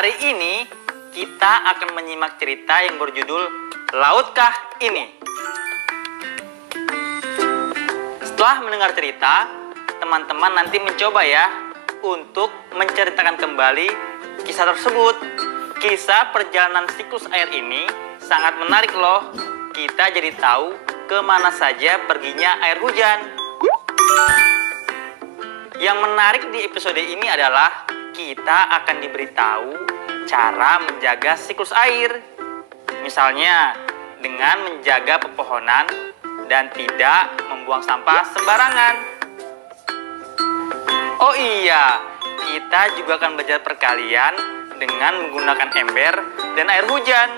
Hari ini kita akan menyimak cerita yang berjudul Lautkah Ini? Setelah mendengar cerita, teman-teman nanti mencoba ya untuk menceritakan kembali kisah tersebut. Kisah perjalanan siklus air ini sangat menarik loh. Kita jadi tahu kemana saja perginya air hujan. Yang menarik di episode ini adalah kita akan diberitahu cara menjaga siklus air. Misalnya dengan menjaga pepohonan dan tidak membuang sampah sembarangan. Oh iya, kita juga akan belajar perkalian dengan menggunakan ember dan air hujan.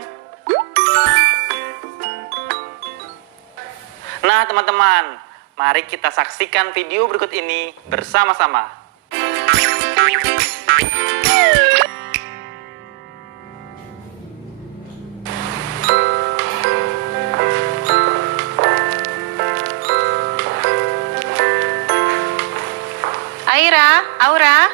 Nah teman-teman, mari kita saksikan video berikut ini bersama-sama. Aura.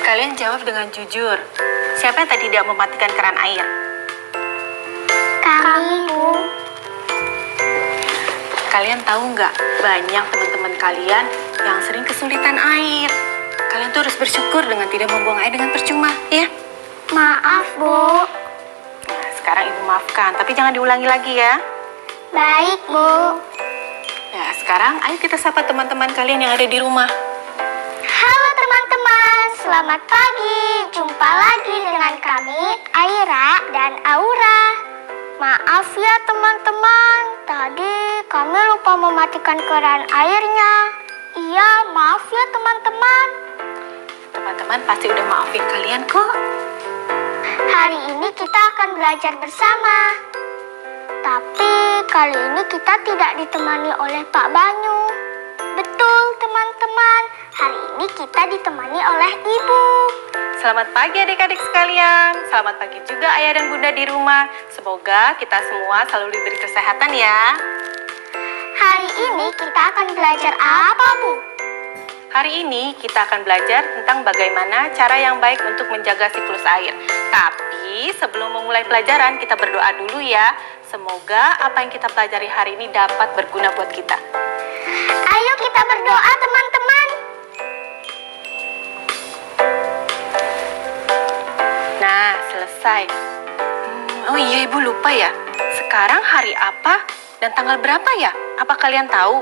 Kalian jawab dengan jujur. Siapa yang tadi tidak mematikan keran air? Kami, Bu. Kalian tahu nggak, banyak teman-teman kalian yang sering kesulitan air. Kalian tuh harus bersyukur dengan tidak membuang air dengan percuma, ya? Maaf, Bu. Nah, sekarang Ibu maafkan, tapi jangan diulangi lagi ya. Baik, Bu. Nah, sekarang ayo kita sapa teman-teman kalian yang ada di rumah. Halo teman-teman, selamat pagi. Jumpa lagi dengan kami, Aira dan Aura. Maaf ya teman-teman, tadi kami lupa mematikan keran airnya. Iya, maaf ya teman-teman. Teman-teman pasti udah maafin kalian kok. Hari ini kita akan belajar bersama. Tapi kali ini kita tidak ditemani oleh Pak Banyu. Betul teman-teman, hari ini kita ditemani oleh Ibu. Selamat pagi adik-adik sekalian. Selamat pagi juga ayah dan bunda di rumah. Semoga kita semua selalu diberi kesehatan ya. Hari ini kita akan belajar apa, Bu? Hari ini kita akan belajar tentang bagaimana cara yang baik untuk menjaga siklus air. Tapi sebelum memulai pelajaran, kita berdoa dulu ya. Semoga apa yang kita pelajari hari ini dapat berguna buat kita. Ayo kita berdoa teman-teman. Nah, selesai. Oh iya, Ibu lupa ya. Sekarang hari apa dan tanggal berapa ya? Apa kalian tahu?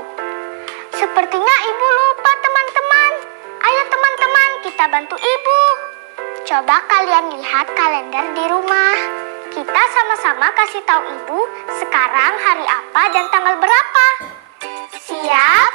Sepertinya Ibu lupa teman-teman. Ayo teman-teman, kita bantu Ibu. Coba kalian lihat kalender di rumah. Kita sama-sama kasih tahu Ibu sekarang hari apa dan tanggal berapa. Siap?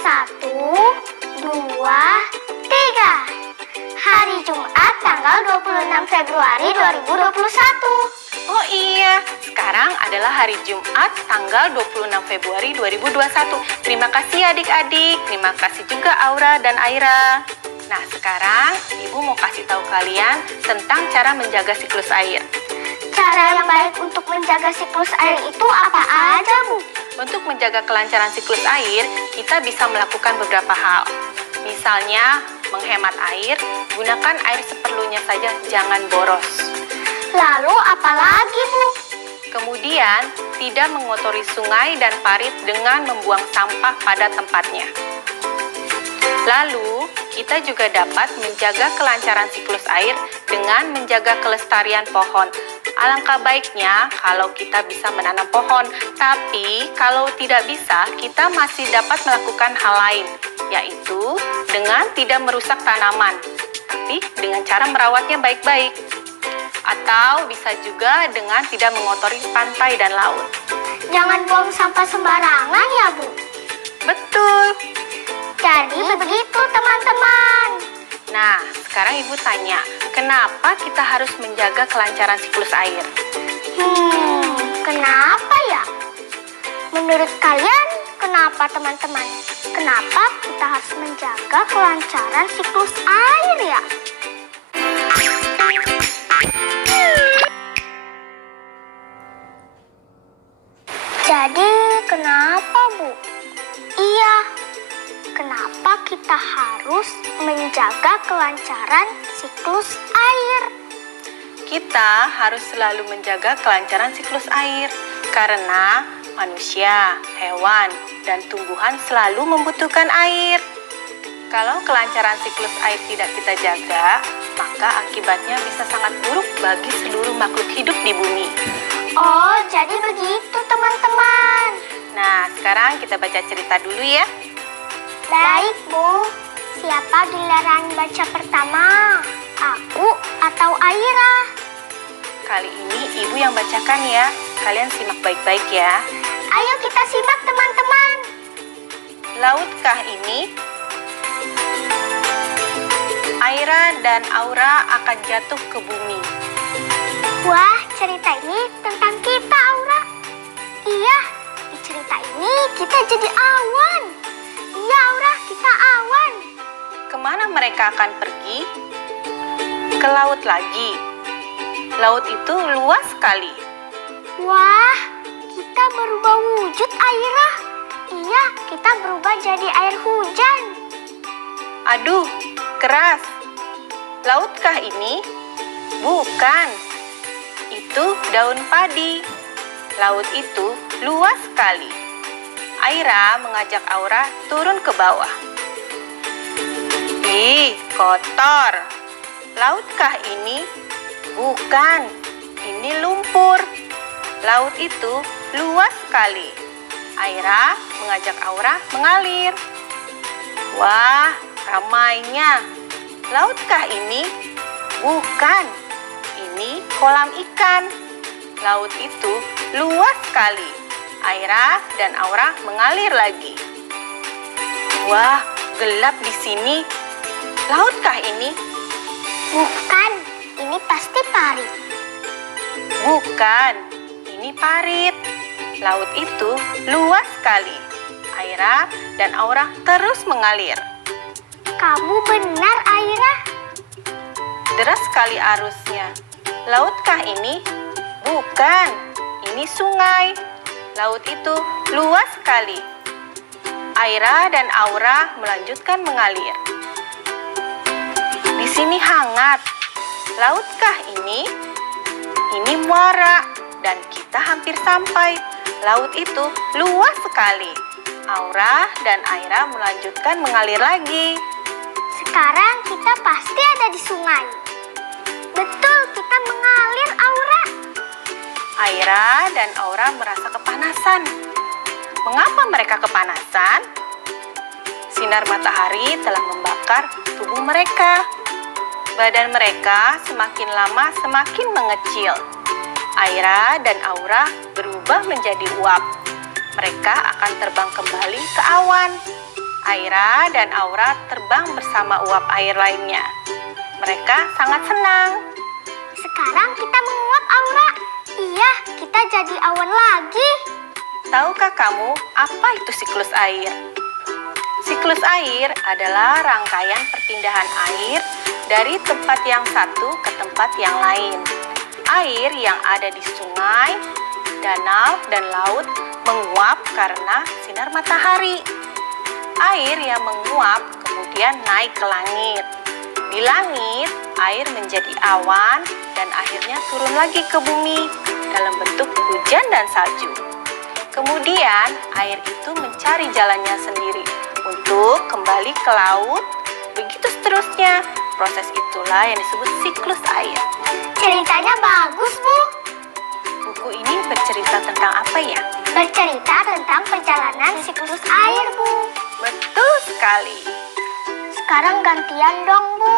1, 2, 3. Hari Jumat tanggal 26 Februari 2021. Oh iya, sekarang adalah hari Jumat tanggal 26 Februari 2021. Terima kasih adik-adik, terima kasih juga Aura dan Aira. Nah sekarang Ibu mau kasih tahu kalian tentang cara menjaga siklus air. Cara yang baik untuk menjaga siklus air itu apa aja, Bu? Untuk menjaga kelancaran siklus air, kita bisa melakukan beberapa hal. Misalnya, menghemat air, gunakan air seperlunya saja, jangan boros. Lalu apa lagi, Bu? Kemudian, tidak mengotori sungai dan parit dengan membuang sampah pada tempatnya. Lalu, kita juga dapat menjaga kelancaran siklus air dengan menjaga kelestarian pohon. Alangkah baiknya kalau kita bisa menanam pohon, tapi kalau tidak bisa, kita masih dapat melakukan hal lain, yaitu dengan tidak merusak tanaman, tapi dengan cara merawatnya baik-baik. Atau bisa juga dengan tidak mengotori pantai dan laut. Jangan buang sampah sembarangan ya, Bu? Betul. Jadi begitu, teman-teman. Nah, sekarang Ibu tanya, kenapa kita harus menjaga kelancaran siklus air? Kenapa ya? Menurut kalian, kenapa teman-teman? Kenapa kita harus menjaga kelancaran siklus air ya? Jadi, kenapa, Bu? Iya, kenapa kita menjaga kelancaran siklus air. Kita harus selalu menjaga kelancaran siklus air karena manusia, hewan, dan tumbuhan selalu membutuhkan air. Kalau kelancaran siklus air tidak kita jaga, maka akibatnya bisa sangat buruk bagi seluruh makhluk hidup di bumi. Oh, jadi begitu teman-teman. Nah, sekarang kita baca cerita dulu ya. Baik, Bu. Siapa giliran baca pertama? Aku atau Aira? Kali ini Ibu yang bacakan ya. Kalian simak baik-baik ya. Ayo kita simak teman-teman. Lautkah ini? Aira dan Aura akan jatuh ke bumi. Wah, cerita ini tentang kita, Aura. Iya, di cerita ini kita jadi awan. Iya, Aura, kita awan. Kemana mereka akan pergi? Ke laut lagi. Laut itu luas sekali. Wah, kita berubah wujud, Aira. Iya, kita berubah jadi air hujan. Aduh, keras. Lautkah ini? Bukan. Itu daun padi. Laut itu luas sekali. Aira mengajak Aura turun ke bawah. Ih, kotor. Lautkah ini? Bukan. Ini lumpur. Laut itu luas sekali. Aira mengajak Aura mengalir. Wah, ramainya. Lautkah ini? Bukan. Ini kolam ikan. Laut itu luas sekali. Aira dan Aura mengalir lagi. Wah, gelap di sini. Lautkah ini? Bukan, ini pasti parit. Bukan, ini parit. Laut itu luas sekali. Aira dan Aura terus mengalir. Kamu benar, Aira. Deras sekali arusnya. Lautkah ini? Bukan, ini sungai. Laut itu luas sekali. Aira dan Aura melanjutkan mengalir. Di sini hangat. Lautkah ini? Ini muara dan kita hampir sampai. Laut itu luas sekali. Aura dan Aira melanjutkan mengalir lagi. Sekarang kita pasti ada di sungai. Betul, kita mengalir, Aura. Aira dan Aura merasa kepanasan. Mengapa mereka kepanasan? Sinar matahari telah membakar tubuh mereka. Badan mereka semakin lama semakin mengecil. Aira dan Aura berubah menjadi uap. Mereka akan terbang kembali ke awan. Aira dan Aura terbang bersama uap air lainnya. Mereka sangat senang. Sekarang kita menguap, Aura. Iya, kita jadi awan lagi. Tahukah kamu apa itu siklus air? Siklus air adalah rangkaian perpindahan air dari tempat yang satu ke tempat yang lain. Air yang ada di sungai, danau, dan laut menguap karena sinar matahari. Air yang menguap kemudian naik ke langit. Di langit, air menjadi awan dan akhirnya turun lagi ke bumi dalam bentuk hujan dan salju. Kemudian, air itu mencari jalannya sendiri untuk kembali ke laut. Begitu seterusnya. Proses itulah yang disebut siklus air. Ceritanya bagus, Bu. Buku ini bercerita tentang apa ya? Bercerita tentang perjalanan siklus air, Bu. Betul sekali. Sekarang gantian dong, Bu.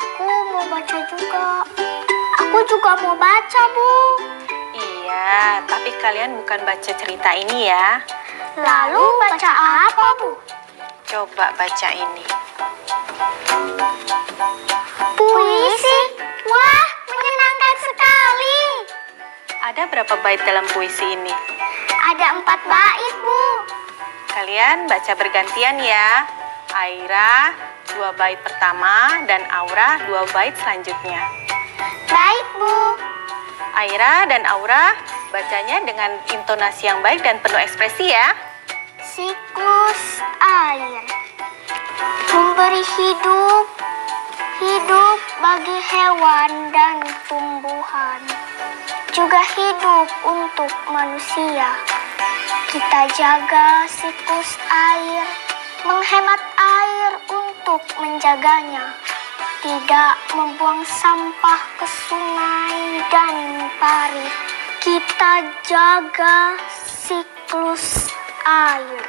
Aku mau baca juga. Aku juga mau baca, Bu. Iya, tapi kalian bukan baca cerita ini ya. Lalu baca apa, Bu? Coba baca ini. Puisi? Wah, menyenangkan sekali. Ada berapa bait dalam puisi ini? Ada 4 bait, Bu. Kalian baca bergantian ya. Aira 2 bait pertama dan Aura 2 bait selanjutnya. Baik, Bu. Aira dan Aura bacanya dengan intonasi yang baik dan penuh ekspresi ya. Siklus air memberi hidup hidup bagi hewan dan tumbuhan, juga hidup untuk manusia. Kita jaga siklus air, menghemat air untuk menjaganya, tidak membuang sampah ke sungai dan parit. Kita jaga siklus air,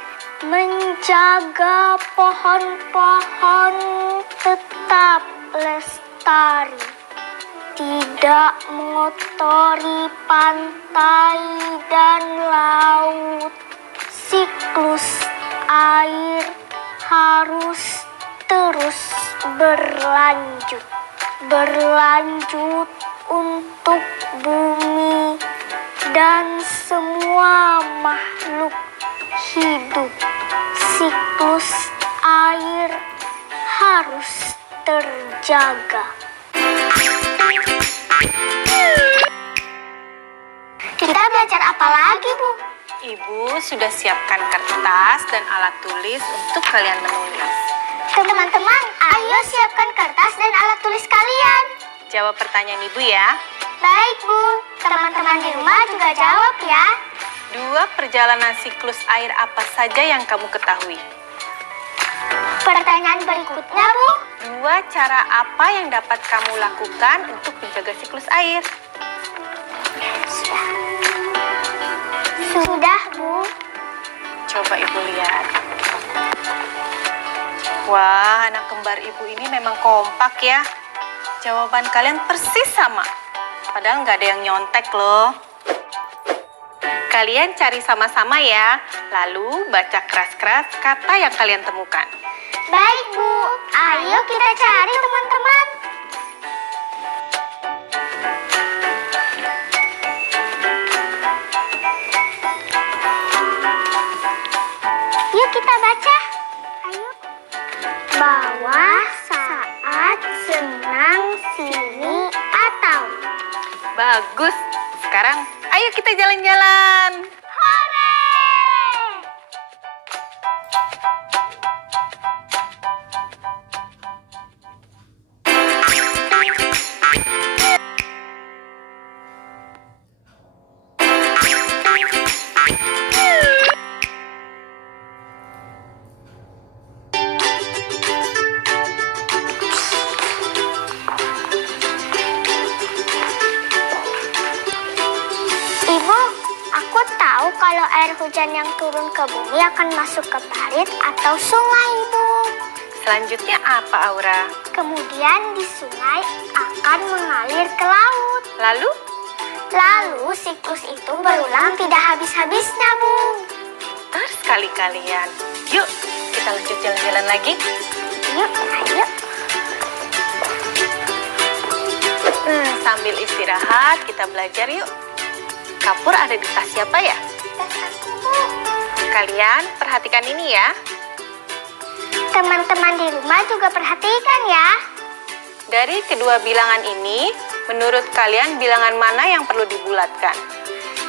menjaga pohon-pohon tetap lestari, tidak mengotori pantai dan laut. Siklus air harus terus berlanjut untuk bumi dan semua makhluk hidup. Siklus air harus terjaga. Kita belajar apa lagi, Bu? Ibu sudah siapkan kertas dan alat tulis untuk kalian menulis. Teman-teman, ayo siapkan kertas dan alat tulis kalian. Jawab pertanyaan Ibu ya. Baik, Bu. Teman-teman di rumah juga jawab ya. 2 perjalanan siklus air apa saja yang kamu ketahui? Pertanyaan berikutnya, Bu. 2 cara apa yang dapat kamu lakukan untuk menjaga siklus air? Sudah, Bu. Coba Ibu lihat. Wah, anak kembar Ibu ini memang kompak ya. Jawaban kalian persis sama. Padahal nggak ada yang nyontek loh. Kalian cari sama-sama ya. Lalu baca keras-keras kata yang kalian temukan. Baik, Bu. Ayo kita cari, teman-teman. Yuk kita baca. Ayo. Bawah, saat, senang, sini, atau. Bagus. Sekarang ayo kita jalan-jalan. Hore! Ibu, aku tahu kalau air hujan yang turun ke bumi akan masuk ke parit atau sungai, Ibu. Selanjutnya apa, Aura? Kemudian di sungai akan mengalir ke laut. Lalu? Lalu siklus itu berulang tidak habis-habisnya, Bu. Pintar sekali kalian. Yuk, kita lanjut jalan-jalan lagi. Yuk, ayo. Sambil istirahat, kita belajar yuk. Kapur ada di tas siapa ya? Tas aku, Bu. Kalian perhatikan ini ya. Teman-teman di rumah juga perhatikan ya. Dari kedua bilangan ini, menurut kalian bilangan mana yang perlu dibulatkan?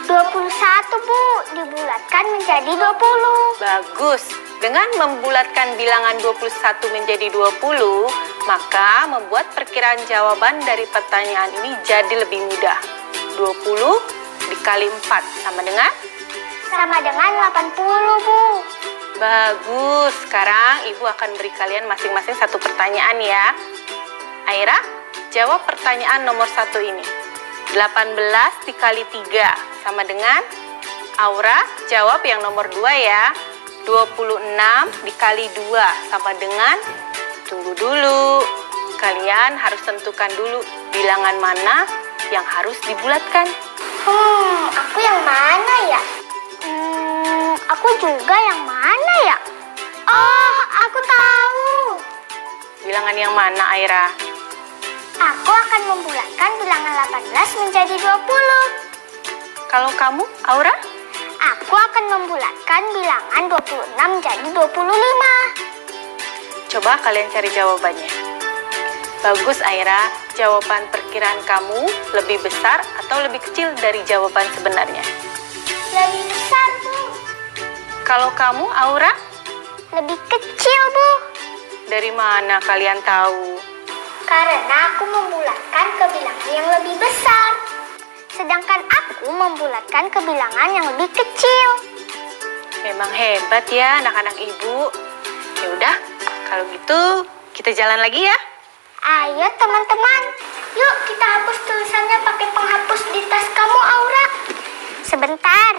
21, Bu. Dibulatkan menjadi 20. Bagus. Dengan membulatkan bilangan 21 menjadi 20, maka membuat perkiraan jawaban dari pertanyaan ini jadi lebih mudah. 20 dikali 4 sama dengan? Sama dengan 80, Bu. Bagus. Sekarang Ibu akan beri kalian masing-masing satu pertanyaan ya. Aira, jawab pertanyaan nomor 1 ini. 18 dikali 3 sama dengan? Aura, jawab yang nomor 2 ya. 26 dikali 2 sama dengan? Tunggu dulu. Kalian harus tentukan dulu bilangan mana yang harus dibulatkan. Aku yang mana ya? Aku juga yang mana ya? Oh, aku tahu. Bilangan yang mana, Aira? Aku akan membulatkan bilangan 18 menjadi 20. Kalau kamu, Aura? Aku akan membulatkan bilangan 26 menjadi 25. Coba kalian cari jawabannya. Bagus, Aira. Jawaban perkiraan kamu lebih besar atau lebih kecil dari jawaban sebenarnya? Lebih besar, Bu. Kalau kamu, Aura? Lebih kecil, Bu. Dari mana kalian tahu? Karena aku membulatkan ke bilangan yang lebih besar. Sedangkan aku membulatkan ke bilangan yang lebih kecil. Memang hebat ya anak-anak ibu. Ya udah, kalau gitu kita jalan lagi ya. Ayo teman-teman, yuk kita hapus tulisannya pakai penghapus di tas kamu, Aura. Sebentar.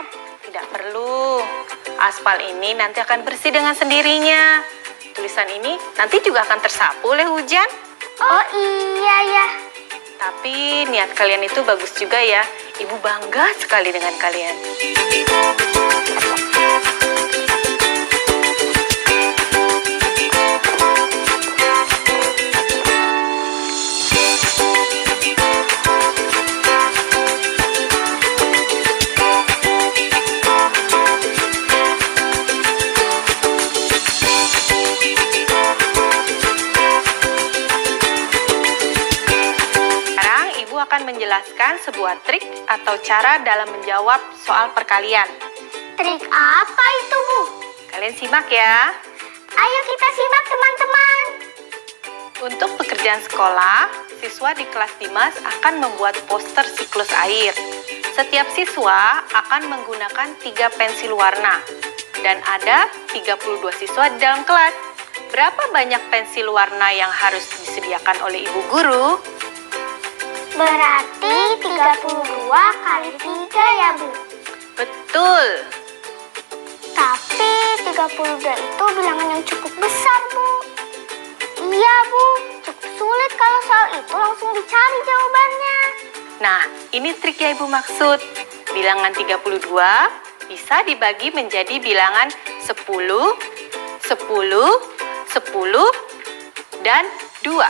Tidak perlu. Aspal ini nanti akan bersih dengan sendirinya. Tulisan ini nanti juga akan tersapu oleh hujan. Oh iya ya. Tapi niat kalian itu bagus juga ya. Ibu bangga sekali dengan kalian. Menjelaskan sebuah trik atau cara dalam menjawab soal perkalian. Trik apa itu, Bu? Kalian simak ya. Ayo kita simak, teman-teman. Untuk pekerjaan sekolah, siswa di kelas Dimas akan membuat poster siklus air. Setiap siswa akan menggunakan 3 pensil warna dan ada 32 siswa di dalam kelas. Berapa banyak pensil warna yang harus disediakan oleh ibu guru? Berarti 32 kali 3 ya, Bu? Betul. Tapi 32 itu bilangan yang cukup besar, Bu. Iya, Bu. Cukup sulit kalau soal itu langsung dicari jawabannya. Nah, ini trik yang ibu maksud. Bilangan 32 bisa dibagi menjadi bilangan 10, 10, 10, dan 2.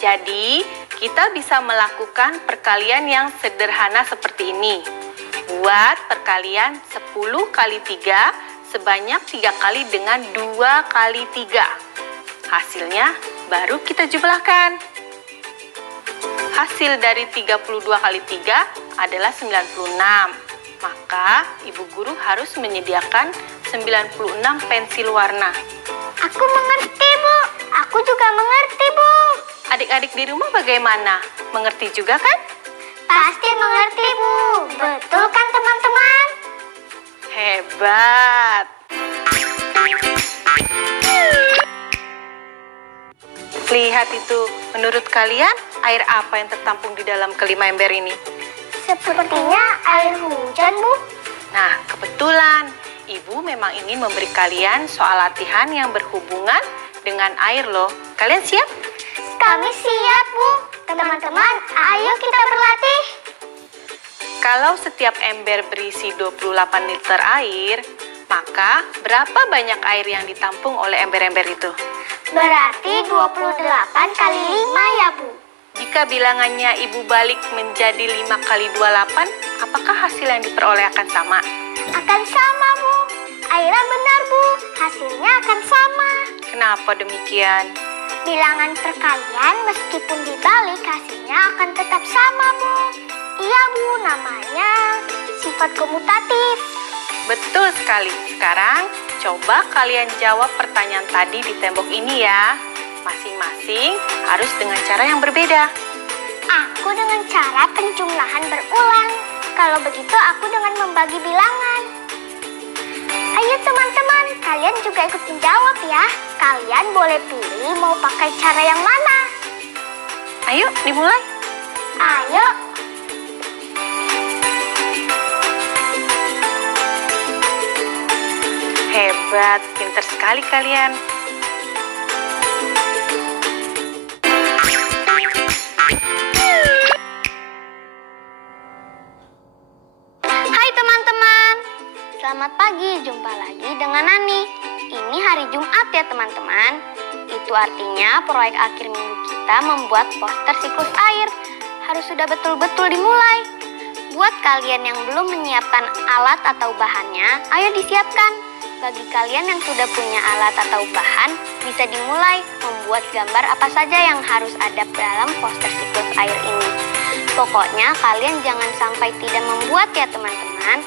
Jadi, kita bisa melakukan perkalian yang sederhana seperti ini. Buat perkalian 10 kali 3 sebanyak 3 kali dengan 2 kali 3. Hasilnya baru kita jumlahkan. Hasil dari 32 kali 3 adalah 96. Maka ibu guru harus menyediakan 96 pensil warna. Aku mengerti, Bu. Aku juga mengerti, Bu. Adik-adik di rumah bagaimana? Mengerti juga kan? Pasti mengerti, Bu. Betul kan, teman-teman? Hebat. Lihat itu, menurut kalian air apa yang tertampung di dalam kelima ember ini? Sepertinya air hujan, Bu. Nah, kebetulan ibu memang ingin memberi kalian soal latihan yang berhubungan dengan air loh. Kalian siap? Kami siap, Bu. Teman-teman, ayo kita berlatih. Kalau setiap ember berisi 28 liter air, maka berapa banyak air yang ditampung oleh ember-ember itu? Berarti 28 kali 5 ya, Bu. Jika bilangannya ibu balik menjadi 5 kali 28, apakah hasil yang diperoleh akan sama? Akan sama, Bu. Aira benar, Bu. Hasilnya akan sama. Kenapa demikian? Bilangan perkalian meskipun dibalik hasilnya akan tetap sama, Bu. Iya, Bu. Namanya sifat komutatif. Betul sekali. Sekarang coba kalian jawab pertanyaan tadi di tembok ini ya. Masing-masing harus dengan cara yang berbeda. Aku dengan cara penjumlahan berulang. Kalau begitu aku dengan membagi bilangan. Ayo teman-teman, kalian juga ikut menjawab ya. Kalian boleh pilih mau pakai cara yang mana. Ayo dimulai. Ayo. Hebat, pintar sekali kalian. Hai teman-teman. Selamat pagi, jumpa lagi dengan Nani. Ini hari Jumat ya teman-teman. Itu artinya proyek akhir minggu kita membuat poster siklus air. Harus sudah betul-betul dimulai. Buat kalian yang belum menyiapkan alat atau bahannya, ayo disiapkan. Bagi kalian yang sudah punya alat atau bahan, bisa dimulai membuat gambar apa saja yang harus ada dalam poster siklus air ini. Pokoknya kalian jangan sampai tidak membuat ya teman-teman.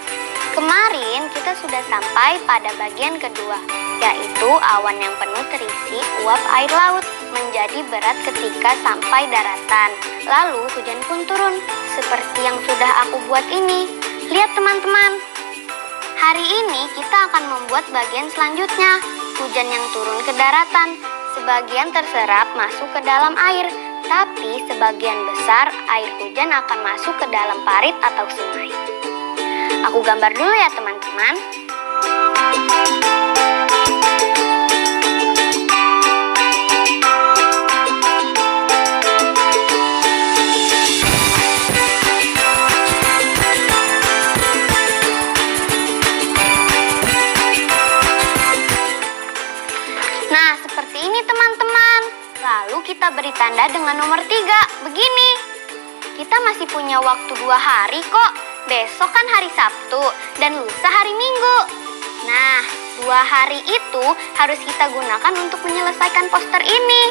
Kemarin kita sudah sampai pada bagian kedua, yaitu awan yang penuh terisi uap air laut. menjadi berat ketika sampai daratan. Lalu hujan pun turun, seperti yang sudah aku buat ini. Lihat teman-teman. Hari ini kita akan membuat bagian selanjutnya. Hujan yang turun ke daratan. Sebagian terserap masuk ke dalam air. Tapi sebagian besar air hujan akan masuk ke dalam parit atau sungai. Aku gambar dulu ya teman-teman. Nah, seperti ini teman-teman. Lalu kita beri tanda dengan nomor 3. Begini. Kita masih punya waktu 2 hari kok. Besok kan hari Sabtu dan lusa hari Minggu. Nah, 2 hari itu harus kita gunakan untuk menyelesaikan poster ini.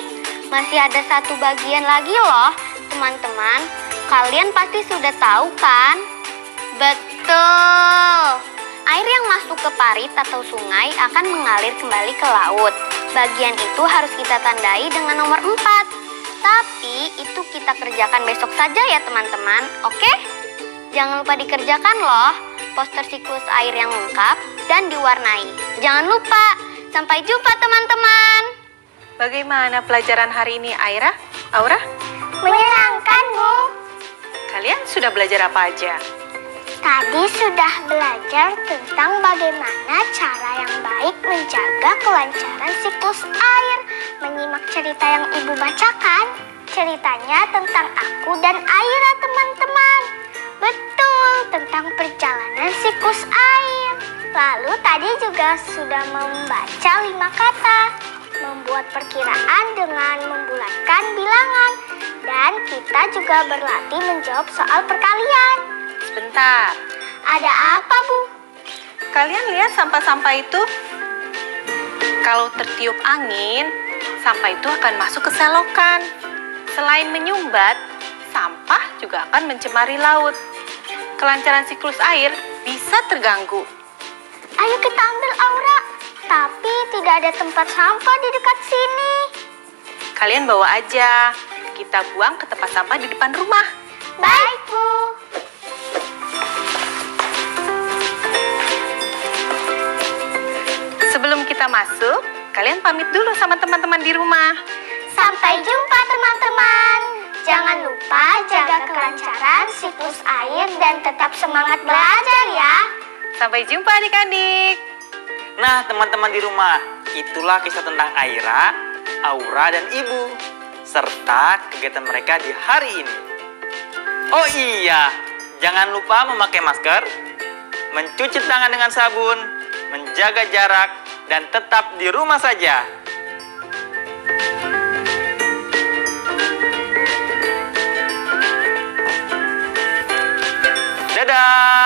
Masih ada satu bagian lagi loh, teman-teman. Kalian pasti sudah tahu kan? Betul. Air yang masuk ke parit atau sungai akan mengalir kembali ke laut. Bagian itu harus kita tandai dengan nomor 4. Tapi itu kita kerjakan besok saja ya teman-teman, oke? Jangan lupa dikerjakan loh, poster siklus air yang lengkap dan diwarnai. Jangan lupa, sampai jumpa teman-teman. Bagaimana pelajaran hari ini, Aura? Menyenangkan, Bu. Kalian sudah belajar apa aja? Tadi sudah belajar tentang bagaimana cara yang baik menjaga kelancaran siklus air. Menyimak cerita yang Ibu bacakan, ceritanya tentang aku dan Aira teman-teman. Betul, tentang perjalanan siklus air. Lalu tadi juga sudah membaca 5 kata, membuat perkiraan dengan membulatkan bilangan. Dan kita juga berlatih menjawab soal perkalian. Sebentar, Ada apa, Bu? kalian lihat sampah-sampah itu? Kalau tertiup angin, sampah itu akan masuk ke selokan. Selain menyumbat, sampah juga akan mencemari laut. Kelancaran siklus air bisa terganggu. Ayo kita ambil Aura. Tapi tidak ada tempat sampah di dekat sini. Kalian bawa aja, kita buang ke tempat sampah di depan rumah. Baik, Bu. Sebelum kita masuk, kalian pamit dulu sama teman-teman di rumah. Sampai jumpa, teman-teman. Jangan lupa jaga kelancaran siklus air dan tetap semangat belajar ya. Sampai jumpa adik-adik. Nah, teman-teman di rumah, itulah kisah tentang Aira, Aura, dan Ibu, serta kegiatan mereka di hari ini. Oh iya, jangan lupa memakai masker, mencuci tangan dengan sabun, menjaga jarak, dan tetap di rumah saja. Dadah!